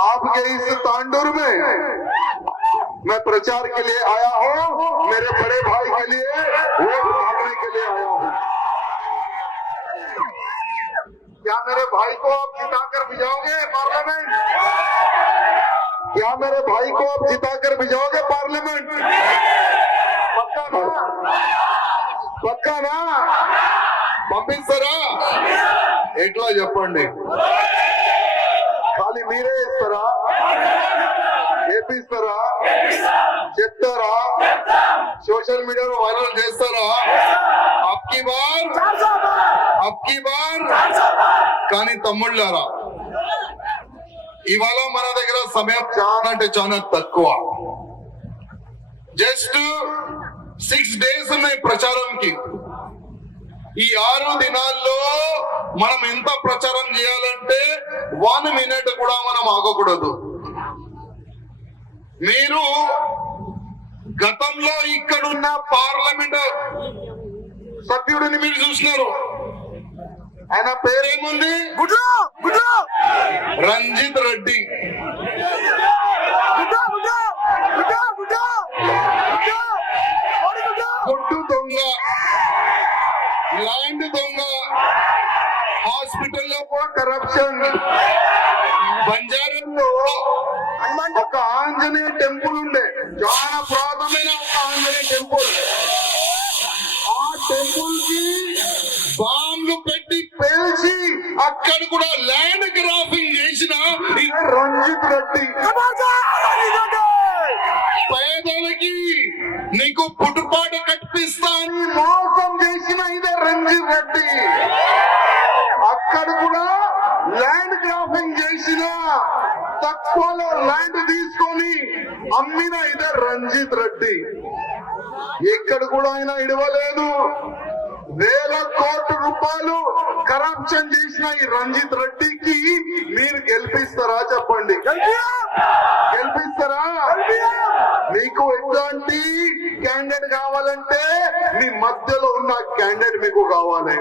आपके इस तांडुर में मैं प्रचार के लिए आया हूँ, मेरे बड़े भाई के लिए वोट मांगने के लिए आया हूँ। क्या मेरे भाई को आप जिताकर भिजाओगे पार्लियामेंट? क्या मेरे भाई को आप जिताकर भिजाओगे पार्लियामेंट? पक्का ना? पक्का ना? పంపిస్తారా? ఎట్లా చెప్పండి? ఖాళీ మీరే ఇస్తారా? చేపిస్తారా? చెప్తారా? సోషల్ మీడియాలో వైరల్ చేస్తారా? అబ్కి బార్ కానీ తమ్ముళ్ళారా, ఇవాళ మన దగ్గర సమయం చాలా అంటే చాలా తక్కువ. జస్ట్ 6 days ఉన్నాయి ప్రచారంకి. ఈ 6 దినాల్లో మనం ఎంత ప్రచారం చేయాలంటే 1 minute కూడా మనం ఆగకూడదు. మీరు గతంలో ఇక్కడున్న పార్లమెంట్ సభ్యుడిని మీరు చూసినారు. ఆయన పేరేముంది? రంజిత్ రెడ్డి. గుడ్డు దొంగ, ల్యాండ్ దొంగ, హాస్పిటల్లో కూడా కరప్షన్. బంజారాలో ఒక ఆంజనేయ టెంపుల్ ఉండే, చాలా పురాతనమైన ఒక ఆంజనేయ టెంపుల్. ఆ టెంపుల్ కి బాంబులు పెట్టి పేల్చి అక్కడ కూడా ల్యాండ్ గ్రాఫింగ్ చేసిన రంజిత్ రెడ్డి. పేదలకి నీకు పుట్టుపాటు కట్టిస్తా అని మోసం చేసిన ఇదే రంజిత్ రెడ్డి. అక్కడ కూడా ల్యాండ్ గ్రాఫింగ్ చేసిన, తక్కువలో ల్యాండ్ తీసుకొని అమ్మిన ఇదే రంజిత్ రెడ్డి. ఇక్కడ కూడా ఆయన ఇడవలేదు. వేల కోట్ల రూపాయలు కరప్షన్ చేసిన ఈ రంజిత్ రెడ్డికి మీరు గెలిపిస్తారా? చెప్పండి, గెలిపిస్తారా? మీకు ఎట్లాంటి క్యాండిడేట్ కావాలంటే మీ మధ్యలో ఉన్న క్యాండిడేట్ మీకు కావాలి.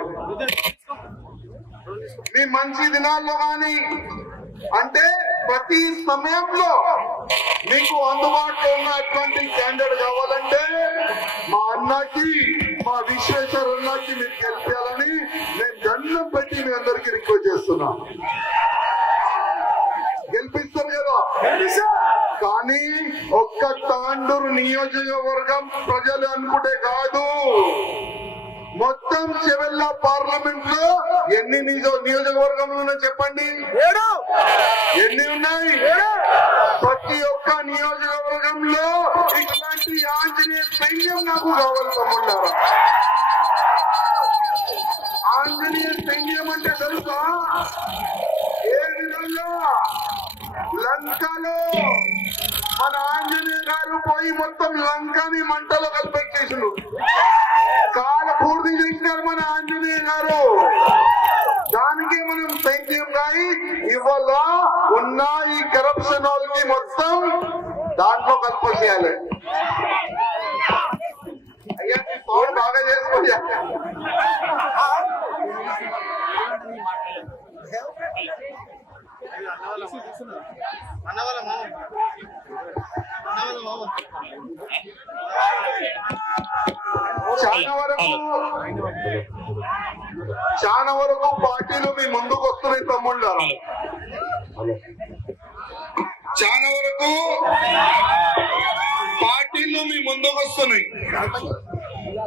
మీ మంచి దినాల్లో కానీ అంటే ప్రతి సమయంలో మీకు అందుబాటులో ఉన్న అటువంటి క్యాండిడేట్ కావాలంటే మా అన్నకి, మా విశ్వేశ్వర అన్నకి మీరు గెలిపించాలని నేను దండం పెట్టి మీ అందరికి రిక్వెస్ట్ చేస్తున్నా. గెలిపిస్తారు కదా? కానీ ఒక్క తాండూరు నియోజకవర్గం ప్రజలు అనుకుంటే కాదు, మొత్తం చెవెళ్ళ పార్లమెంట్ లో ఎన్ని నియోజకవర్గంలో ఉన్నాయి చెప్పండి? ఎన్ని ఉన్నాయి? ప్రతి ఒక్క నియోజకవర్గంలో ఇట్లాంటి ఆంజనేయ సైన్యం నాకు కావాలి తమ్ముళ్ళారా. ఆంజనేయ సైన్యం అంటే తెలుసా? ఏ విధంగా లంకలో మన ఆంజనేయ గారు పోయి మొత్తం లంకని మంటలో కలిపెట్టేసిండు. కాల పూర్తి చేసినారు మన ఆంజనేయ గారు. దానికి మనం సైన్యం గాయి ఇవాళ ఉన్న ఈ కరప్షన్ వాళ్ళకి మొత్తం దాంట్లో కలిపేయాలి. అయ్యా సౌండ్ బాగా చేసుకోండి. చాలా వరకు పార్టీలు మీ ముందుకు వస్తున్నాయి తమ్ముళ్ళారా. చాలా వరకు పార్టీలు మీ ముందుకు వస్తున్నాయి.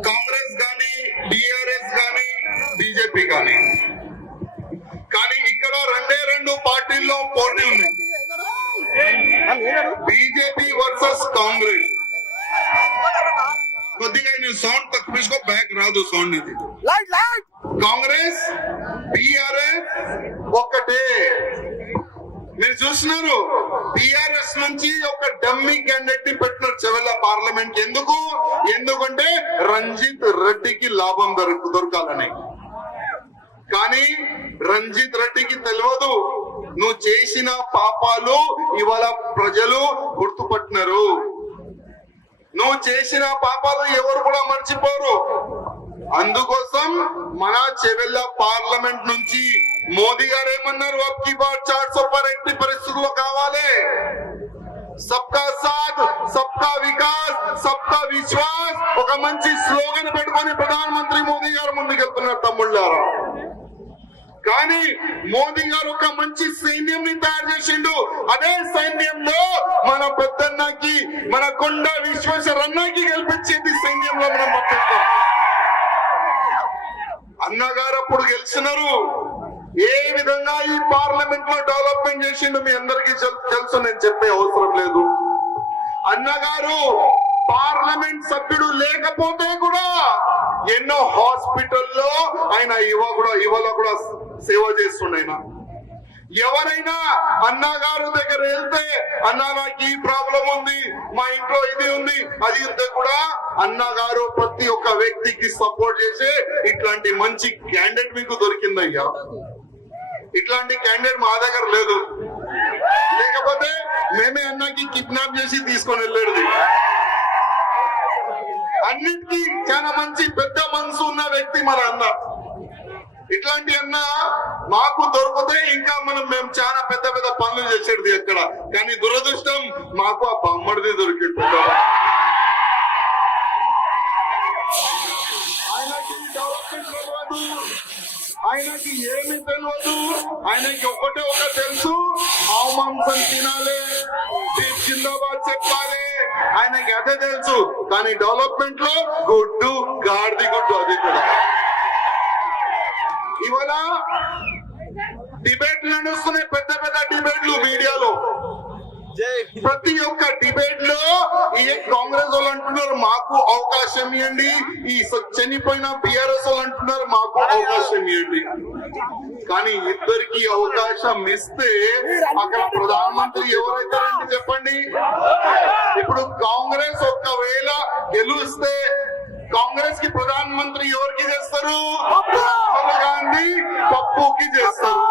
కాంగ్రెస్ గాని, టిఆర్ఎస్ గాని, బీజేపీ గాని. కానీ ఇక్కడ 2 పార్టీల్లో పోటీ ఉన్నాయి. BJP versus Congress. కొద్దిగా నేను సౌండ్ తక్కువ తీసుకో, బ్యాక్ రాదు సౌండ్. ఇది కాంగ్రెస్, టిఆర్ఎస్ ఒకటే. మీరు చూస్తున్నారు టిఆర్ఎస్ నుంచి ఒక డమ్మీ క్యాండిడేట్ ని పెట్టినారు చెవెళ్ళ పార్లమెంట్. ఎందుకంటే రంజిత్ రెడ్డికి లాభం దొరకాలని. కానీ రంజిత్ రెడ్డికి తెలియదు నువ్వు చేసిన పాపాలు ఇవాళ ప్రజలు గుర్తుపట్టినారు. నువ్వు చేసిన పాపాలు ఎవరు కూడా మర్చిపోరు. అందుకోసం మన చెవెళ్ళ పార్లమెంట్ నుంచి మోదీ గారు ఏమన్నారు? అబ్కి బార్ 400 పర్ ఎట్టి పరిస్థితుల్లో కావాలి. కావాలి. సబ్కా సాథ్ సబ్కా వికాస్ సబ్కా విశ్వాస్ ఒక మంచి స్లోగన్ పెట్టుకొని ప్రధానమంత్రి మోదీ గారు ముందుకెళ్తున్నారు తమ్ముళ్ళారా. కానీ మోదీ గారు ఒక మంచి సైన్యం తయారు చేసిండు. అదే సైన్యంలో మన పెద్దన్నకి మన కొండ విశ్వేశ్వరన్నకి గెలిపించేది సైన్యంలో మనం పట్టిస్తాం. అన్నగారు అప్పుడు గెలిచినారు. ఏ విధంగా ఈ పార్లమెంట్ లో డెవలప్మెంట్ చేసిండు మీ అందరికీ తెలుసు, నేను చెప్పే అవసరం లేదు. అన్నగారు పార్లమెంట్ సభ్యుడు లేకపోతే కూడా ఎన్నో హాస్పిటల్లో ఆయన ఇవాళ కూడా సేవ చేస్తుండైనా. ఎవరైనా అన్నగారు దగ్గర వెళ్తే అన్నా నాకు ఈ ప్రాబ్లం ఉంది, మా ఇంట్లో ఇది ఉంది, అది ఉంటే కూడా అన్నగారు ప్రతి ఒక్క వ్యక్తికి సపోర్ట్ చేసే ఇట్లాంటి మంచి క్యాండిడేట్ మీకు దొరికిందయ్యా. ఇట్లాంటి క్యాండిడేట్ మా దగ్గర లేదు. లేకపోతే మేమే అన్నకి కిడ్నాప్ చేసి తీసుకొని వెళ్ళేది. అన్నిటికీ చాలా మంచి పెద్ద మనసు ఉన్న వ్యక్తి మన అన్న. ఇట్లాంటి అన్న మాకు దొరికితే ఇంకా మేము చాలా పెద్ద పెద్ద పనులు చేసేది అక్కడ. కానీ దురదృష్టం మాకు ఆ బొమ్మడిది దొరికింది. ఆయనకి డెవలప్మెంట్ తెలియదు, ఆయనకి ఏమి తెలియదు. ఆయనకి ఒకటే తెలుసు, మాంసం తినాలి, జిందాబాద్ చెప్పాలి, ఆయనకి అదే తెలుసు. కానీ డెవలప్మెంట్ లో గుడ్డు గాడిది గుడ్డు అది కూడా. ఇవాళ డిబేట్లు నడుస్తున్నాయి, పెద్ద పెద్ద డిబేట్లు మీడియాలో. ప్రతి ఒక్క డిబేట్ లో ఈ కాంగ్రెస్ వాళ్ళు అంటున్నారు మాకు అవకాశం ఇవ్వండి, ఈ చనిపోయిన బిఆర్ఎస్ వాళ్ళు అంటున్నారు మాకు అవకాశం ఇవ్వండి. కానీ ఇద్దరికి అవకాశం ఇస్తే అక్కడ ప్రధానమంత్రి ఎవరైతారంటే చెప్పండి. ఇప్పుడు కాంగ్రెస్ ఒకవేళ గెలిస్తే కాంగ్రెస్ కి ప్రధానమంత్రి ఎవరికి చేస్తారు? రాహుల్ గాంధీ పప్పుకి చేస్తారు.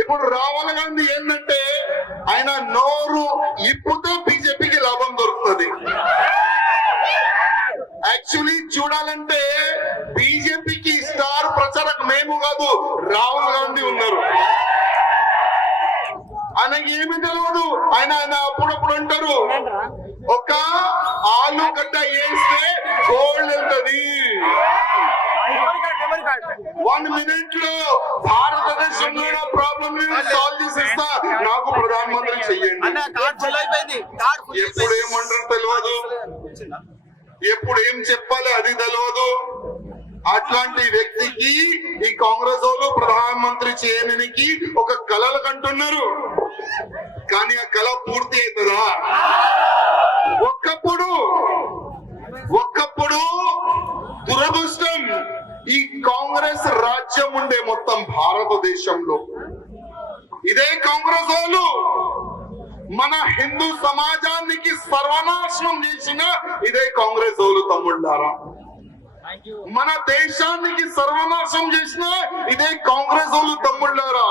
ఇప్పుడు రాహుల్ గాంధీ ఏంటంటే ఆయన నోరు ఇప్పుతే బీజేపీకి లాభం దొరుకుతుంది. యాక్చువల్లీ చూడాలంటే బీజేపీకి స్టార్ ప్రచారక మేము కాదు, రాహుల్ గాంధీ ఉన్నారు. ఆయనకి ఏమి తెలియదు. ఆయన అప్పుడప్పుడు అంటారు ఒక ఆలుగడ్డ వేస్తే గోల్డ్ వెళ్తుంది. 1 minute లో భారతదేశంలో ప్రాబ్లం సాల్వ్ చేసిస్తా, నాకు ప్రధానమంత్రి చెయ్యండి. ఎప్పుడు ఏమంటారు తెలియదు, ఎప్పుడు ఏం చెప్పాలి అది తెలియదు. అట్లాంటి వ్యక్తికి ఈ కాంగ్రెస్ వాళ్ళు ప్రధానమంత్రి చేయడానికి ఒక కలలు కంటున్నారు. కానీ ఆ కళ పూర్తి అవుతుందా? ఒక్కప్పుడు దురదృష్టం ఈ కాంగ్రెస్ రాజ్యం ఉండే మొత్తం భారతదేశంలో. ఇదే కాంగ్రెస్ వాళ్ళు మన హిందూ సమాజానికి సర్వనాశనం చేసిన ఇదే కాంగ్రెస్ వాళ్ళు తమ్ముళ్ళారా. మన దేశానికి సర్వనాశనం చేసిన ఇదే కాంగ్రెస్ వాళ్ళు తమ్ముళ్ళారా.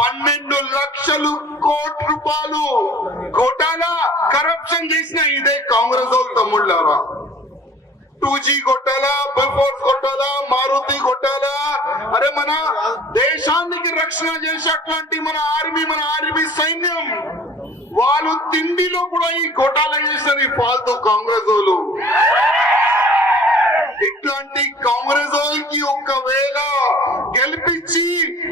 12 లక్షల కోట్ల రూపాయలు ఘోటాలా కరప్షన్ చేసిన ఇదే కాంగ్రెస్ వాళ్ళు తమ్ముళ్ళారా. 2G घोटाला, బిఫోర్స్ घोटाला, మారుతి घोटाला. అరే మన దేశానికి రక్షణ చేసేట్లాంటి మన ఆర్మీ సైన్యం వాళ్ళు తిండిలో కూడా ఈ ఘోటాలా చేశారు ఈ ఫాల్తూ కాంగ్రెస్ వాళ్ళు. ఇట్లాంటి కాంగ్రెస్ వాళ్ళకి ఒకవేళ గెలిపించి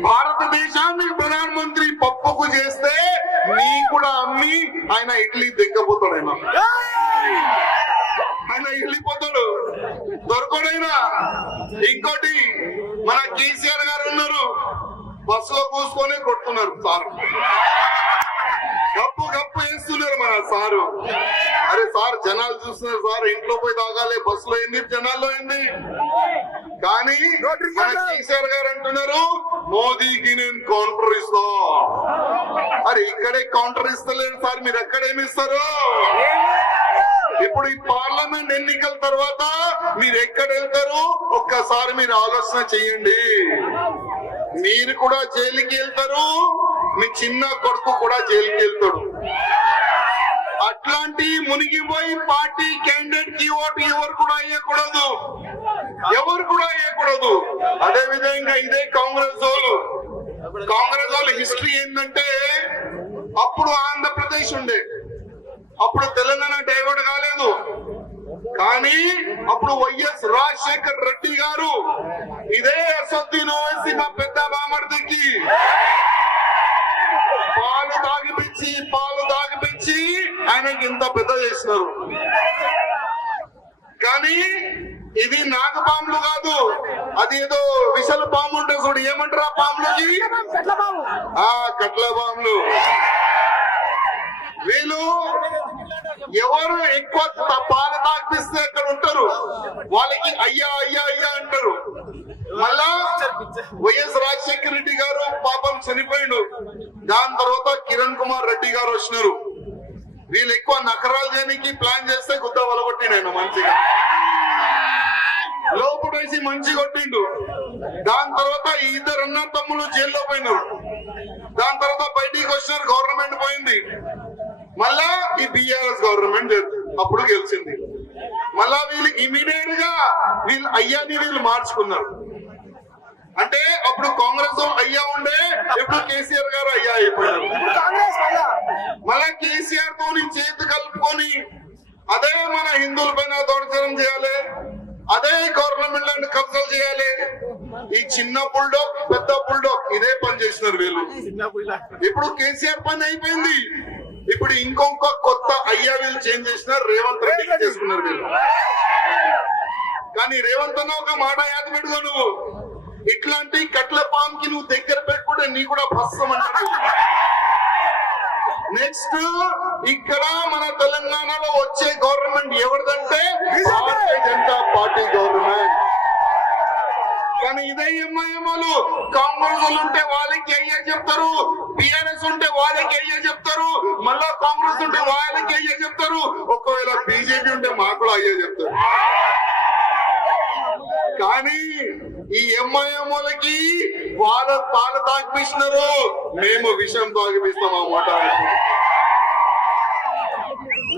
భారతదేశానికి ప్రధానమంత్రి పప్పుకు చేస్తే నీ కూడా అమ్మి ఆయన ఇడ్లీ దిగ్గపోతాడు. ఆయన వెళ్ళిపోతాడు, దొరకడైనా. ఇంకోటి మన కేసీఆర్ గారు ఉన్నారు, బస్సులో కూసుకొని కొడుతున్నారు సార్, గప్పు వేస్తున్నారు మన సారు. అరే సార్ జనాలు చూస్తున్నారు సార్, ఇంట్లో పోయి తాగాలి, బస్సులో ఏంది జనాల్లో ఏంది. కానీ మన కేసీఆర్ గారు అంటున్నారు మోదీకి నేను కౌంటర్ ఇస్తా. అరే ఇక్కడే కౌంటర్ ఇస్తలేదు సార్, మీరు ఎక్కడేమి ఇస్తారు? ఇప్పుడు ఈ పార్లమెంట్ ఎన్నికల తర్వాత మీరు ఎక్కడ వెళ్తారు ఒక్కసారి మీరు ఆలోచన చెయ్యండి. మీరు కూడా జైలుకి వెళ్తారు, మీ చిన్న కొడుకు కూడా జైలుకి వెళ్తాడు. అట్లాంటి మునిగిపోయి పార్టీ క్యాండిడేట్ కి ఓటు ఎవరు కూడా వేయకూడదు. అదే విధంగా ఇదే కాంగ్రెస్ వాళ్ళు కాంగ్రెస్ వాళ్ళ హిస్టరీ ఏంటంటే అప్పుడు ఆంధ్రప్రదేశ్ ఉండే, అప్పుడు తెలంగాణ డైవర్ట్ కాలేదు. కానీ అప్పుడు వైఎస్ రాజశేఖర్ రెడ్డి గారు ఇదే అసదుద్దీన్ ఓవైసీ మా పెద్ద బామర్దికి పాలు తాగిపించి ఆయనకి ఇంత పెద్ద చేసినారు. కానీ ఇది నాగపాములు కాదు, అది ఏదో విషల పాము ఉంటుంది చూడు, ఏమంటారు ఆ పాములకి? కట్ల పాములు. వీళ్ళు ఎవరు ఎక్కువ పాలు తాగిపిస్తే అక్కడ ఉంటారు, వాళ్ళకి అయ్యా అయ్యా అయ్యా అంటారు. మళ్ళా వైఎస్ రాజశేఖర రెడ్డి గారు పాపం చనిపోయిండు, దాని తర్వాత కిరణ్ కుమార్ రెడ్డి గారు వచ్చినారు. వీళ్ళు ఎక్కువ నకరాలు చేయడానికి ప్లాన్ చేస్తే గుద్ద వలగొట్టిండు ఆయన మంచిగా, లోపల వేసి మంచి కొట్టిండు. దాని తర్వాత ఈ ఇద్దరు అన్న తమ్ముళ్ళు జైల్లో పోయినారు. దాని తర్వాత బయటికి వచ్చినారు, గవర్నమెంట్ పోయింది. మళ్ళా ఈ బిఆర్ఎస్ గవర్నమెంట్ అప్పుడు గెలిచింది. మళ్ళా వీళ్ళు ఇమీడియట్ గా వీళ్ళు అయ్యాని వీళ్ళు మార్చుకున్నారు. అంటే అప్పుడు కాంగ్రెస్ అయ్యా ఉండే, ఇప్పుడు కేసీఆర్ గారు అయ్యా అయిపోయారు. మళ్ళా కేసీఆర్ తో చేతి కలుపుకొని అదే మన హిందువుల పైన దౌర్జన్యం చేయాలి, అదే గవర్నమెంట్ ల్యాండ్ కబ్జాలు చేయాలి. ఈ చిన్న బుల్డోగ్ పెద్ద బుల్డోగ్ ఇదే పని చేసినారు వీళ్ళు. ఇప్పుడు కేసీఆర్ పని అయిపోయింది, ఇప్పుడు ఇంకొక కొత్త అయ్యా వీళ్ళు చేంజ్ చేసినారు, రేవంత్ రెడ్డి చేసుకున్నారు వీళ్ళు. కానీ రేవంత్ అన్న ఒక మాట యాద పెట్టుకో, నువ్వు ఇట్లాంటి కట్ల పాంకి నువ్వు దగ్గర పెట్టుకుంటే నీ కూడా భస్సం అంటారు. నెక్స్ట్ ఇక్కడ మన తెలంగాణలో వచ్చే గవర్నమెంట్ ఎవరిదంటే భారతీయ జనతా పార్టీ గవర్నమెంట్. కానీ ఇదే ఎంఐఎంలు కాంగ్రెస్ వాళ్ళు ఉంటే వాళ్ళకి అయ్యే చెప్తారు, బిఆర్ఎస్ ఉంటే వాళ్ళకి అయ్యే చెప్తారు, మళ్ళా కాంగ్రెస్ ఉంటే వాళ్ళకి అయ్యే చెప్తారు, ఒకవేళ బీజేపీ ఉంటే మాకు కూడా అయ్యే చెప్తారు. కానీ ఈ ఎంఐఎంలకి వాళ్ళ పాలు తాగిపిస్తున్నారు, మేము విషయం తాగిపిస్తాం అన్నమాట.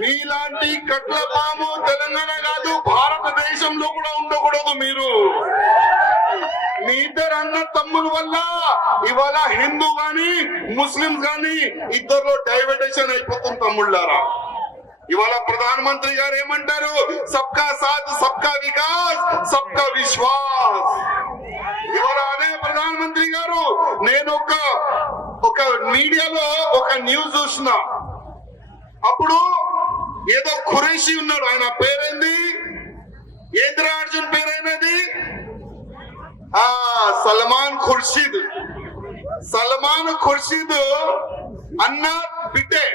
మీలాంటి కట్ల పాము తెలంగాణ కాదు భారతదేశంలో కూడా ఉండకూడదు. మీరు మీ ఇద్దరు అన్న తమ్ముల వల్ల ఇవాళ హిందూ గాని ముస్లింస్ గాని ఇద్దరులో డైవర్టేషన్ అయిపోతుంది తమ్ముళ్ళారా. ఇవాళ ప్రధానమంత్రి గారు ఏమంటారు, సబ్కా సాథ్ సబ్కా వికాస్ సబ్కా విశ్వాస్. ఇవాళ అదే ప్రధానమంత్రి గారు, నేను ఒక మీడియాలో ఒక న్యూస్ చూసిన, అప్పుడు ఏదో ఖురేషి ఉన్నాడు, ఆయన పేరేంది, ఏంద్రా అర్జున్ పేరైనది సల్మాన్ ఖుర్షీద్. సల్మాన్ ఖుర్షీద్ అన్న బిడ్డే,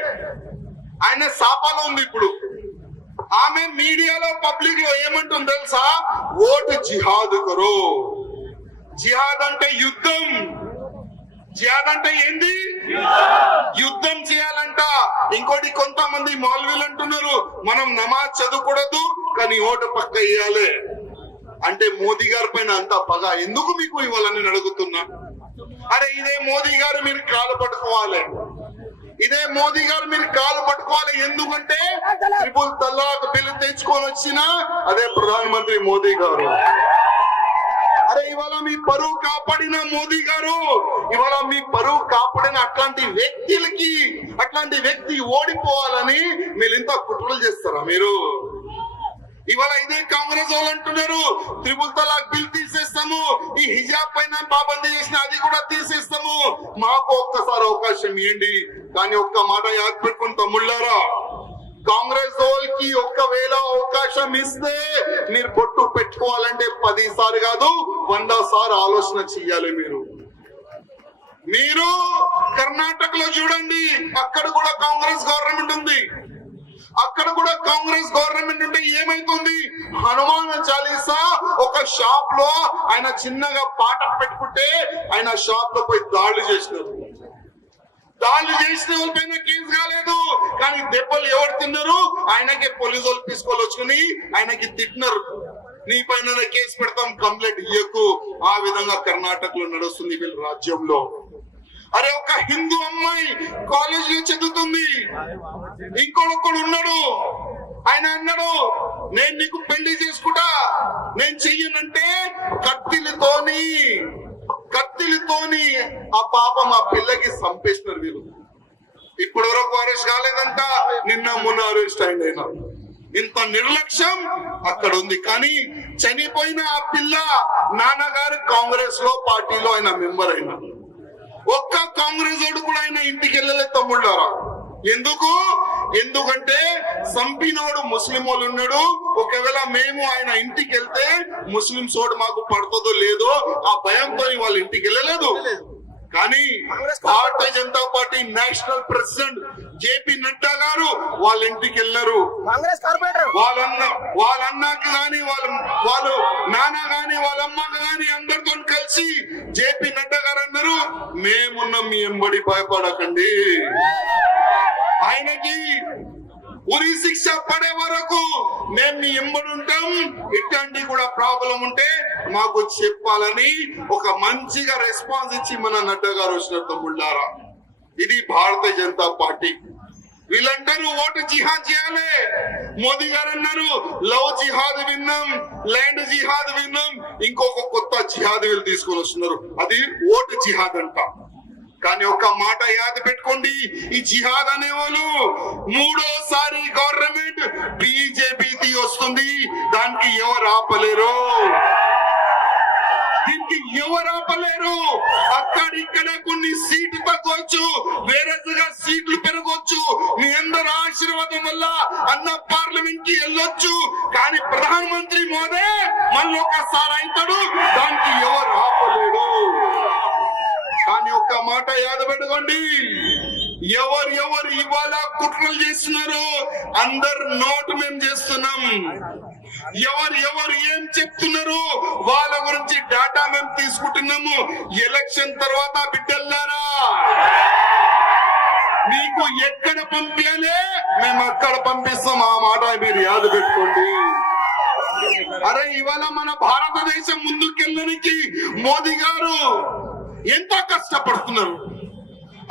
ఆయన సాపాలో ఉంది. ఇప్పుడు ఆమె మీడియాలో పబ్లిక్ లో ఏమంటుంది తెలుసా, ఓటు జిహాద్ కరో. జిహాద్ అంటే యుద్ధం, జిహాద్ అంటే ఏంది, యుద్ధం చేయాలంట. ఇంకోటి కొంతమంది మౌల్వీలు అంటున్నారు మనం నమాజ్ చదువుకూడదు కానీ ఓటు పక్క వేయాలి అంటే మోదీ గారి పైన అంత పగ ఎందుకు మీకు ఇవ్వాలని అడుగుతున్నా. అరే ఇదే మోదీ గారు మీరు కాలు పట్టుకోవాలి, ఇదే మోదీ గారు మీరు కాలు పట్టుకోవాలి. ఎందుకంటే ట్రిపుల్ తలాక్ బిల్లు తెచ్చుకొని వచ్చిన అదే ప్రధానమంత్రి మోదీ గారు. అరే ఇవాళ మీ పరువు కాపాడిన మోదీ గారు, ఇవాళ మీ పరువు కాపాడిన అట్లాంటి వ్యక్తులకి, అట్లాంటి వ్యక్తి ఓడిపోవాలని మీరు ఇంత కుట్రలు చేస్తారా మీరు? ఇవాళ ఇదే కాంగ్రెస్ వాళ్ళు అంటున్నారు త్రిపుల్ తలాక్ బిల్ తీసేస్తాము, ఈ హిజాబ్ పైన పాబందీ చేసిన అది కూడా తీసేస్తాము, మాకు ఒక్కసారి అవకాశం ఇవ్వండి. కానీ ఒక్క మాట యాద్ పెట్టుకుని తమ్ముళ్ళారా, కాంగ్రెస్ వాళ్ళకి ఒక్కవేళ అవకాశం ఇస్తే మీరు బొట్టు పెట్టుకోవాలంటే 10 సార్లు కాదు 100 సార్లు ఆలోచన చెయ్యాలి. మీరు కర్ణాటకలో చూడండి, అక్కడ కూడా కాంగ్రెస్ గవర్నమెంట్ ఉంది, అక్కడ కూడా కాంగ్రెస్ గవర్నమెంట్ ఉంటే ఏమైతుంది, హనుమాన్ చాలీసా ఒక షాప్ లో ఆయన చిన్నగా పాట పెట్టుకుంటే ఆయన షాప్ లో పోయి దాడులు చేసినారు. దాడులు చేసిన వాళ్ళ పైన కేసు కాలేదు, కానీ దెబ్బలు ఎవరు తిన్నారు, ఆయనకి పోలీసు వాళ్ళు తీసుకొని ఆయనకి తిట్టినారు, నీ పైన కేసు పెడతాం కంప్లైంట్ ఇయ్యకు. ఆ విధంగా కర్ణాటకలో నడుస్తుంది వీళ్ళ రాజ్యంలో. అరే ఒక హిందూ అమ్మాయి కాలేజ్ లో చదువుతుంది, ఇంకొకడు ఉన్నాడు, ఆయన అన్నాడు నేను నీకు పెళ్లి చేసుకుంటా, నేను చెయ్యనంటే కత్తి కత్తిలితోని ఆ పాపం ఆ పిల్లకి చంపేసినారు వీళ్ళు. ఇప్పటి వరకు అరెస్ట్ కాలేదంట, నిన్న మొన్న అరెస్ట్ అయినా. ఇంత నిర్లక్ష్యం అక్కడ ఉంది. కానీ చనిపోయిన ఆ పిల్ల నాన్నగారు కాంగ్రెస్ లో పార్టీలో ఆయన మెంబర్ అయినా. ఒక్క కాంగ్రెస్ ఓడు కూడా ఆయన ఇంటికి వెళ్ళలే తమ్ముళ్ళారా. ఎందుకంటే చంపినోడు ముస్లిం వాళ్ళు ఉన్నాడు. ఒకవేళ మేము ఆయన ఇంటికి వెళ్తే ముస్లిం సోడు మాకు పడుతుందో లేదో ఆ భయంతో వాళ్ళ ఇంటికి వెళ్ళలేదు. కానీ Bharatiya Janata party national president JP Nadda garu వాళ్ళ ఇంటికి వెళ్ళారు. వాళ్ళ అన్నకి గాని వాళ్ళ నాన్న గాని వాళ్ళ అమ్మకి గాని అందరితో కలిసి జేపీ నడ్డా గారు అన్నారు, మేమున్నాం మీ ఎంబడి, భయపడకండి. ఆయనకి ఉరి శిక్ష పడే వరకు మేము మీ ఎంబడి ఉంటాం. ఇట్లాంటి కూడా ప్రాబ్లం ఉంటే మాకు చెప్పాలని ఒక మంచిగా రెస్పాన్స్ ఇచ్చి మన నడ్డా గారు వచ్చిన తమ్ముళ్ళారా. ఇది భారతీయ జనతా పార్టీ. వీళ్ళందరూ ఓటు జిహాద్ చేయాలి. మోదీ గారు అన్నారు లవ్ జిహాద్ విన్నాం, ల్యాండ్ జిహాద్ విన్నాం, ఇంకొక కొత్త జిహాద్ వీళ్ళు తీసుకొని వస్తున్నారు, అది ఓటు జిహాద్ అంట. కానీ ఒక మాట యాద పెట్టుకోండి, ఈ జిహాద్ అనేవాళ్ళు మూడోసారి గవర్నమెంట్ బీజేపీకి వస్తుంది, దానికి ఎవరు ఆపలేరు. దీనికి ఎవరు ఆపలేరు. అక్కడిక్కడ కొన్ని సీట్లు తగ్గవచ్చు, వేరేగా సీట్లు పెరగవచ్చు. మీ అందరి ఆశీర్వాదం వల్ల అన్న పార్లమెంట్ కి వెళ్ళొచ్చు. కానీ ప్రధానమంత్రి మోదీ మళ్ళీ ఒకసారి అవుతాడు, దానికి ఎవరు ఆపలేరు. కానీ ఒక్క మాట యాదపెట్టుకోండి, ఎవరు ఇవాళ కుట్రలు చేస్తున్నారు, అందరు నోటు మేము చేస్తున్నాం. ఎవరు ఏం చెప్తున్నారు వాళ్ళ గురించి డాటా మేము తీసుకుంటున్నాము. ఎలక్షన్ తర్వాత బిడ్డల్లారా మీకు ఎక్కడ పంపించాలి మేము అక్కడ పంపిస్తాం. ఆ మాట మీరు యాద పెట్టుకోండి. అరే ఇవాళ మన భారతదేశం ముందుకెళ్ళడానికి మోదీ గారు ఎంత కష్టపడుతున్నారు.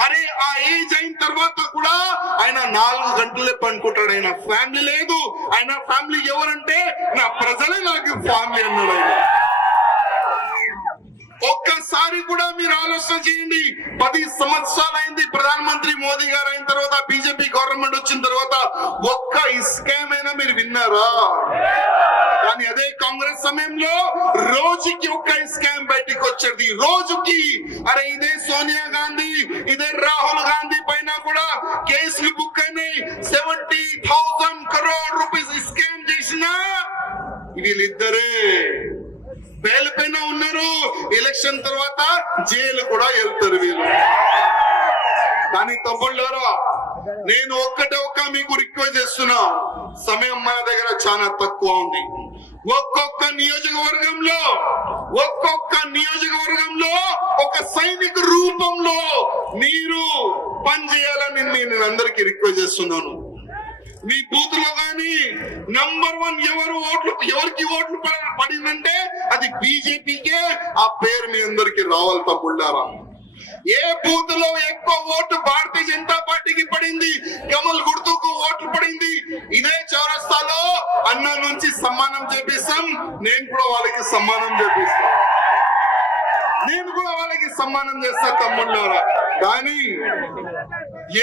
అరే ఆ ఏజ్ అయిన తర్వాత కూడా ఆయన 4 గంటలే పనుకుంటాడు. ఆయన ఫ్యామిలీ లేదు. ఆయన ఫ్యామిలీ ఎవరంటే నా ప్రజలే నాకు ఫ్యామిలీ అన్నాడు ఆయన. ఒక్కసారి కూడా మీరు ఆలోచన చేయండి. 10 సంవత్సరాలు అయింది ప్రధానమంత్రి మోదీ గారు అయిన తర్వాత, బీజేపీ గవర్నమెంట్ వచ్చిన తర్వాత ఒక్క స్కామ్ అయినా మీరు విన్నారా? కానీ అదే కాంగ్రెస్ సమయంలో రోజుకి ఒక్క స్కామ్ బయటికి వచ్చేది, రోజుకి. అరే ఇదే సోనియా గాంధీ, ఇదే రాహుల్ గాంధీ పైన కూడా కేసులు బుక్ అయినాయి. 70,000 crore రూపీస్ స్కామ్ చేసిన వీళ్ళిద్దరే బెయిల్ పైన ఉన్నారు. ఎలక్షన్ తర్వాత జైలు కూడా వెళ్తారు వీళ్ళు. కానీ తమ్ముళ్ళారా, నేను ఒక్క మీకు రిక్వెస్ట్ చేస్తున్నా, సమయం మన దగ్గర చాలా తక్కువ ఉంది. ఒక్కొక్క నియోజకవర్గంలో ఒక సైనిక రూపంలో మీరు పనిచేయాలని నేను అందరికీ రిక్వెస్ట్ చేస్తున్నాను. మీ బూత్ లో గాని నంబర్ 1 ఎవరికి ఓట్లు పడిందంటే అది బీజేపీకే. ఆ పేరు మీ అందరికి రావాలి తమ్ముళ్ళారా. ఏ బూత్ లో ఎక్కువ ఓటు భారతీయ జనతా పార్టీకి పడింది, కమల్ గుర్తుకు ఓట్లు పడింది, ఇదే చౌరస్తాలో అన్న నుంచి సమ్మానం చేపిస్తాం. నేను కూడా వాళ్ళకి సమ్మానం చేస్తా తమ్ముళ్ళారా. కానీ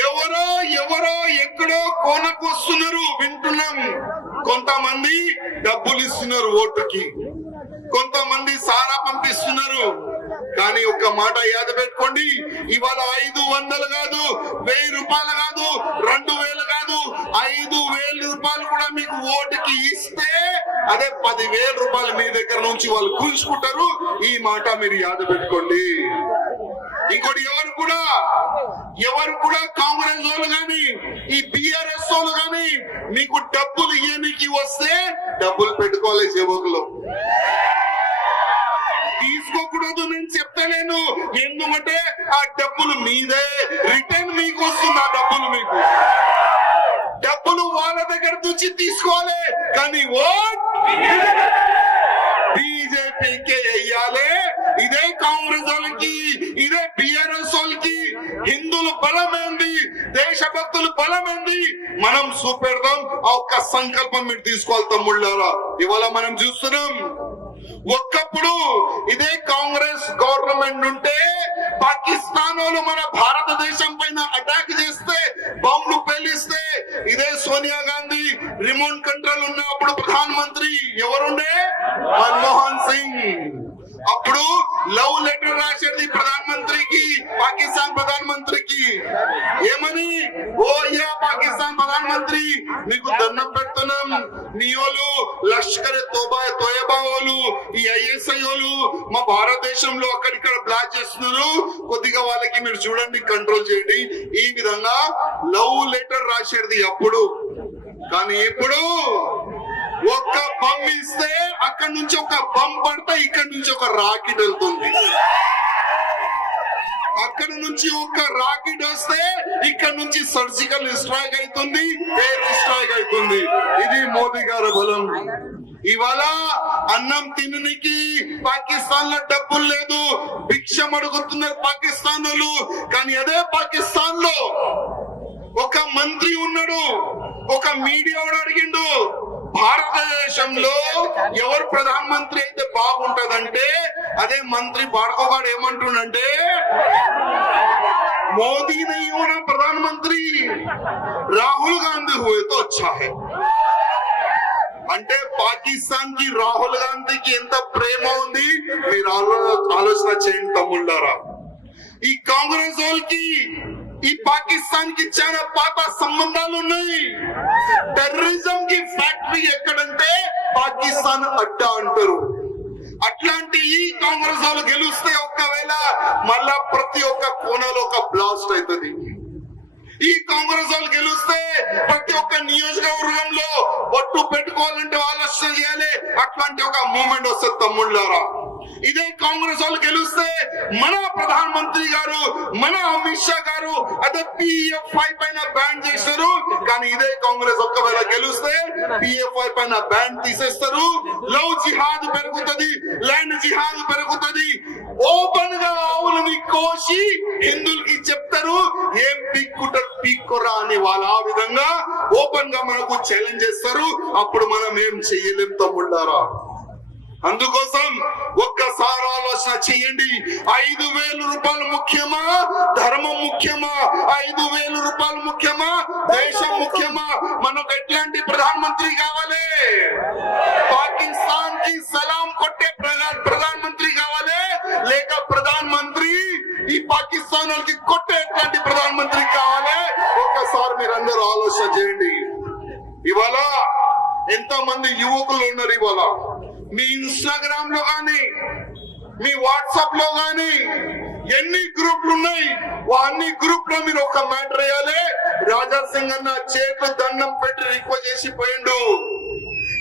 ఎవరో ఎక్కడో కోనకు వస్తున్నారు వింటున్నాం. కొంతమంది డబ్బులు ఇస్తున్నారు ఓటుకి, కొంతమంది సారా పంపిస్తున్నారు. కానీ ఒక్క మాట యాద పెట్టుకోండి, ఇవాళ 500 కాదు, 1000 రూపాయలు కాదు, 2000 కాదు, 5000 రూపాయలు కూడా మీకు ఓటుకి ఇస్తే అదే 10,000 రూపాయలు మీ దగ్గర నుంచి వాళ్ళు కూల్చుకుంటారు. ఈ మాట మీరు యాద పెట్టుకోండి. ఇంకోటి ఎవరు కూడా కాంగ్రెస్ వాళ్ళు గాని ఈ బిఆర్ఎస్ వాళ్ళు గాని మీకు డబ్బులు ఇయ్యనికి వస్తే డబ్బులు పెట్టుకోవాలి జేబులో, తీసుకోకూడదు. నేను చెప్తలేను, ఎందుకంటే ఆ డబ్బులు మీదే, రిటర్న్ మీకు వస్తుంది. ఆ డబ్బులు వాళ్ళ దగ్గర నుంచి తీసుకోవాలి. కానీ ఓట్ బీజేపీకే వెయ్యాలి. ఇదే కాంగ్రెస్ వాళ్ళకి, ఇదే బిఆర్ఎస్ వాళ్ళకి హిందువుల బలమైంది, దేశభక్తులు బలమైంది. మనం చూపెడదాం. ఆ ఒక్క సంకల్పం మీరు తీసుకోవాలి తమ్ముళ్ళారా. ఇవాళ మనం చూస్తున్నాం ఒక్కప్పుడు ఇదే కాంగ్రెస్ గవర్నమెంట్ ఉంటే పాకిస్తాన్ వాళ్ళు మన భారతదేశం పైన అటాక్ చేస్తే బాంబులు పేలిస్తే ఇదే సోనియా గాంధీ రిమోట్ కంట్రోల్ ఉన్నప్పుడు ప్రధానమంత్రి ఎవరుండే మన్మోహన్ సింగ్. అప్పుడు లవ్ లెటర్ రాసేది ప్రధానమంత్రికి, పాకిస్తాన్ ప్రధానమంత్రికి ఏమని, ఓ యా పాకిస్తాన్ ప్రధానమంత్రి నీకు దండం పెడుతున్నాం, నీ వాళ్ళు లష్కర్ తోయబా వాళ్ళు ఈ ఐఎస్ఐ వాళ్ళు మా భారతదేశంలో అక్కడిక్కడ బ్లాక్ చేస్తున్నారు, కొద్దిగా వాళ్ళకి మీరు చూడండి, కంట్రోల్ చేయండి. ఈ విధంగా లవ్ లెటర్ రాసేది అప్పుడు. కానీ ఇప్పుడు ఒక్క బమ్ ఇస్తే అక్కడి నుంచి ఒక బమ్ పడితే ఇక్కడి నుంచి ఒక రాకెట్ వెళ్తుంది, అక్కడ నుంచి ఒక రాకెట్ వస్తే ఇక్కడ నుంచి సర్జికల్ స్ట్రైక్ అవుతుంది, ఎయిర్ స్ట్రైక్ అవుతుంది. ఇది మోదీ గారి బలం. ఇవాళ అన్నం తిననికి పాకిస్తాన్ లో డబ్బులు లేదు, భిక్షం అడుగుతున్నారు పాకిస్తాన్ వాళ్ళు. కానీ అదే పాకిస్తాన్ లో ఒక మంత్రి ఉన్నాడు, ఒక మీడియా వాడు అడిగిండు, భారతదేశంలో ఎవరు ప్రధానమంత్రి అయితే బాగుంటదంటే అదే మంత్రి బాడుకోగాడు ఏమంటుండంటే మోదీ नहीं होना प्रधानमंत्री, రాహుల్ గాంధీ हुए तो अच्छा है. అంటే పాకిస్తాన్ కి రాహుల్ గాంధీకి ఎంత ప్రేమ ఉంది మీరు ఆలోచన చేయండి తమ్ముళ్ళారా. ఈ కాంగ్రెస్ వాళ్ళకి ఈ పాకిస్తాన్ కి చాలా పాత సంబంధాలు ఉన్నాయి. టెర్రరిజం కి ఫ్యాక్టరీ ఎక్కడంటే పాకిస్తాన్ అడ్డా అంటారు. అట్లాంటి ఈ కాంగ్రెస్ వాళ్ళు గెలిస్తే ఒక్కవేళ మళ్ళా ప్రతి ఒక్క కోణలో ఒక బ్లాస్ట్ అవుతుంది. ఈ కాంగ్రెస్ వాళ్ళు గెలిస్తే ప్రతి ఒక్క నియోజకవర్గంలో ఒట్టు పెట్టుకోవాలంటే ఆలోచన చేయాలి, అట్లాంటి ఒక మూమెంట్ వస్తుంది తమ్ముళ్ళారా. ఇదే కాంగ్రెస్ వాళ్ళు గెలిస్తే మన ప్రధానమంత్రి గారు, మన అమిత్ షా గారు అదే PFI పైన బ్యాన్ చేస్తారు. కానీ ఇదే కాంగ్రెస్ ఒక్కవేళ గెలిస్తే PFI పైన బ్యాన్ తీసేస్తారు. లవ్ జిహాద్ పెరుగుతుంది, ల్యాండ్ జిహాద్ పెరుగుతుంది. ఓపెన్ గా ఆవులని కోసి హిందువులకి చెప్తారు ఏం పీక్కురా అని. వాళ్ళు ఆ విధంగా ఓపెన్ గా మనకు ఛాలెంజ్ చేస్తారు. అప్పుడు మనం ఏం చెయ్యలేం తమ్ముళ్ళారా. అందుకోసం ఒక్కసారి ఆలోచన చేయండి. 5,000 రూపాయలు ముఖ్యమా, ధర్మం ముఖ్యమా? 5,000 రూపాయలు ముఖ్యమా, దేశం ముఖ్యమా? మనకు ఎట్లాంటి ప్రధానమంత్రి కావాలి? పాకిస్తాన్ కి సలాం కొట్టే ప్రధానమంత్రి కావాలి, లేక ప్రధానమంత్రి ఈ పాకిస్తాన్ వాళ్ళకి కొట్టే ఎట్లాంటి ప్రధానమంత్రి కావాలి? ఒక్కసారి మీరందరూ ఆలోచన చేయండి. ఇవాళ ఎంత మంది యువకులు ఉన్నారు. ఇవాళ మీ ఇన్స్టాగ్రామ్ లో గాని మీ వాట్సాప్ లో గాని ఎన్ని గ్రూపులు ఉన్నాయి, అన్ని గ్రూప్ లో మీరు ఒక మ్యాటర్ వేయాలి. రాజా సింగ్ అన్న చేతులు దండం పెట్టి రిక్వెస్ట్ చేసి పోయిండు.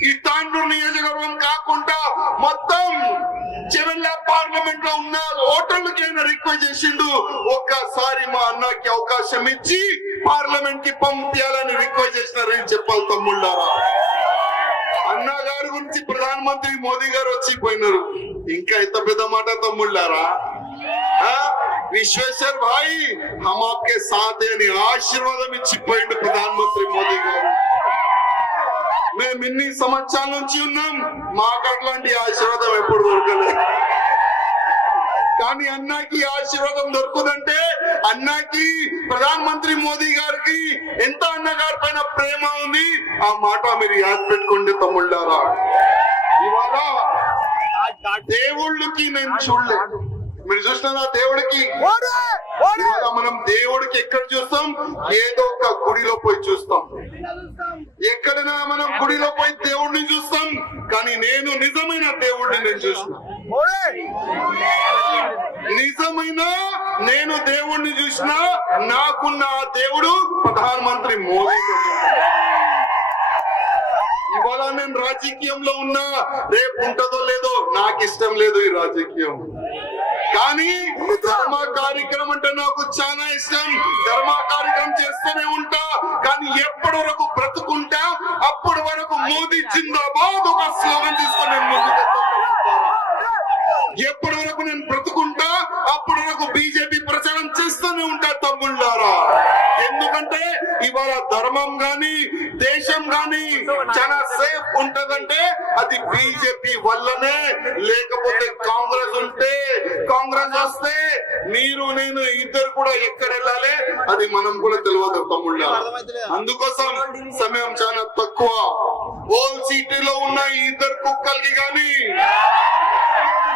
ఈ తాండూరు నియోజకవర్గం కాకుండా మొత్తం చెవెల్లా పార్లమెంట్ లో ఉన్న ఓటర్లకి రిక్వెస్ట్ చేసిండు, ఒక్కసారి మా అన్నకి అవకాశం ఇచ్చి పార్లమెంట్ కి పంపించాలని రిక్వెస్ట్ చేసినారని చెప్పాలి తమ్ముళ్ళారా. అన్న గారి గురించి ప్రధానమంత్రి మోదీ గారు వచ్చి పోయినారు. ఇంకా ఎంత పెద్ద మాట తమ్ముళ్ళారా. విశ్వేశ్వర్ భాయ్ హమ్ ఆప్కే సాథ్ అని ఆశీర్వాదం ఇచ్చిపోయిండు ప్రధానమంత్రి మోదీ గారు. మేము ఇన్ని సంవత్సరాల నుంచి ఉన్నాం, మాకు అట్లాంటి ఆశీర్వాదం ఎప్పుడు దొరకలేదు. కానీ అన్నకి ఆశీర్వాదం దొరుకుతుందంటే అన్నకి ప్రధానమంత్రి మోదీ గారికి ఎంత అన్నగారి పైన ప్రేమ ఉంది. ఆ మాట మీరు యాద్ పెట్టుకోండి తమ్ముళ్ళారా. ఇవాళ దేవుళ్ళకి నేను చూడలేదు, మీరు చూస్తున్నారా దేవుడికి? ఇవాళ మనం దేవుడికి ఎక్కడ చూస్తాం? ఏదో ఒక గుడిలో పోయి చూస్తాం. ఎక్కడైనా మనం గుడిలో పోయి దేవుడిని చూస్తాం. కానీ నేను నిజమైన దేవుడిని నేను చూస్తాను. నిజమైన నేను దేవుడిని చూసినా నాకున్న ఆ దేవుడు ప్రధానమంత్రి మోదీ. ఇవాళ నేను రాజకీయంలో ఉన్నా, రేపు ఉంటుందో లేదో నాకు ఇష్టం లేదు ఈ రాజకీయం. కానీ ధర్మ కార్యక్రమం అంటే నాకు చాలా ఇష్టం. ధర్మ కార్యక్రమం చేస్తూనే ఉంటా. కానీ ఎప్పటి వరకు బ్రతుకుంటా అప్పటి వరకు మోదీ జిందాబాద్ ఒక స్లోగన్ తీసుకొని నేను ముందుకు. ఎప్పటి వరకు నేను బ్రతుకుంటా అప్పటి వరకు బీజేపీ ప్రచారం చేస్తూనే ఉంటా తమ్ముళ్ళారా. ఎందుకంటే ఇవాళ ద్వారా ధర్మం గాని దేశం గాని చాలా సేఫ్ ఉంటదంటే అది బీజేపీ వల్లనే. లేకపోతే కాంగ్రెస్ ఉంటే, కాంగ్రెస్ వస్తే మీరు నేను ఇద్దరు కూడా ఎక్కడ వెళ్ళాలి అది మనం కూడా తెలియదు తమ్ముళ్ళ. అందుకోసం సమయం చాలా తక్కువ. ఓల్ సిటీలో ఉన్న ఈ ఇద్దరు కుక్కలకి గాని,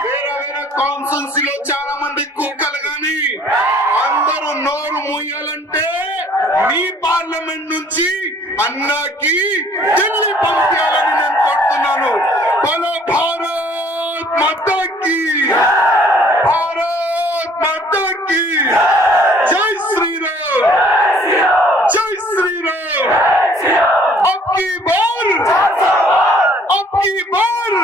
వేరే వేరే కాన్స్టిట్యూన్సీలో చాలా మంది కుక్కలు గాని అందరూ నోరు మూయాలంటే మీ పార్లమెంట్ నుంచి అన్నాకి ఢిల్లీ పంపించాలని నేను కోరుతున్నాను. బలో భారత్ మాతాకి, భారత్ మాతాకి జై శ్రీరామ్, జై శ్రీరామ్. అబ్కి బార్, అబ్కి బార్,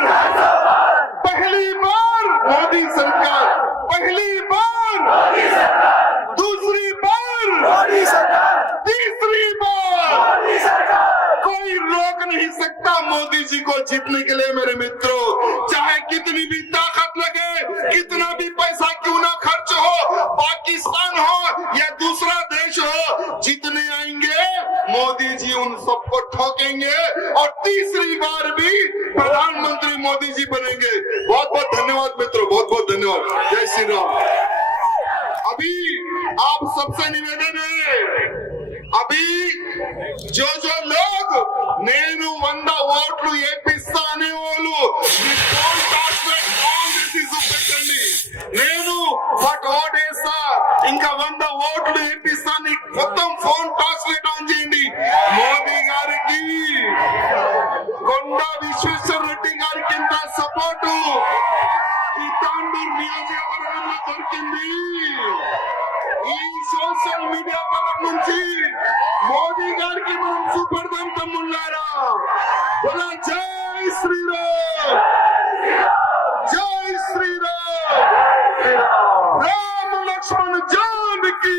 पहली बार मोदी सरकार, पहली बार मोदी सरकार, दूसरी बार मोदी सरकार, तीसरी बार मोदी सरकार. कोई रोक नहीं सकता मोदी जी को जीतने के लिए मेरे मित्रों. चाहे कितनी भी ताकत लगे, कितना भी पैसा क्यों ना खर्च हो, पाकिस्तान हो या दूसरा देश हो, जीतने आएंगे मोदी जी उन सबको ठोकेंगे और तीसरी बार भी प्रधानमंत्री मोदी जी बनेंगे. बहुत बहुत धन्यवाद मित्रों, बहुत बहुत धन्यवाद. जय श्री राम. अभी आप सबसे निवेदन है, अभी जो जो लोग నేను 100 ఓట్లు ఏపిస్తా అనే వాళ్ళు మీ ఫోన్ టాస్క్ ఆన్ చేసి చూపెట్టండి. నేను ఒక ఓటు వేస్తా, ఇంకా 100 ఓట్లు ఏపిస్తా అని మొత్తం ఫోన్ టాస్క్ ఆన్ చేయండి. మోదీ గారికి, కొండా విశ్వేశ్వర రెడ్డి గారికి ఎంత సపోర్టు ఈ తాండూరు నియోజకవర్గంలో దొరికింది. ఈ సోషల్ మీడియా పరం నుంచి మోదీ గారికి మనం చూపెడదాం తమ్ముళ్ళారా. బోలో జై శ్రీరామ్, జై శ్రీరామ్. రామ లక్ష్మణ జానకి.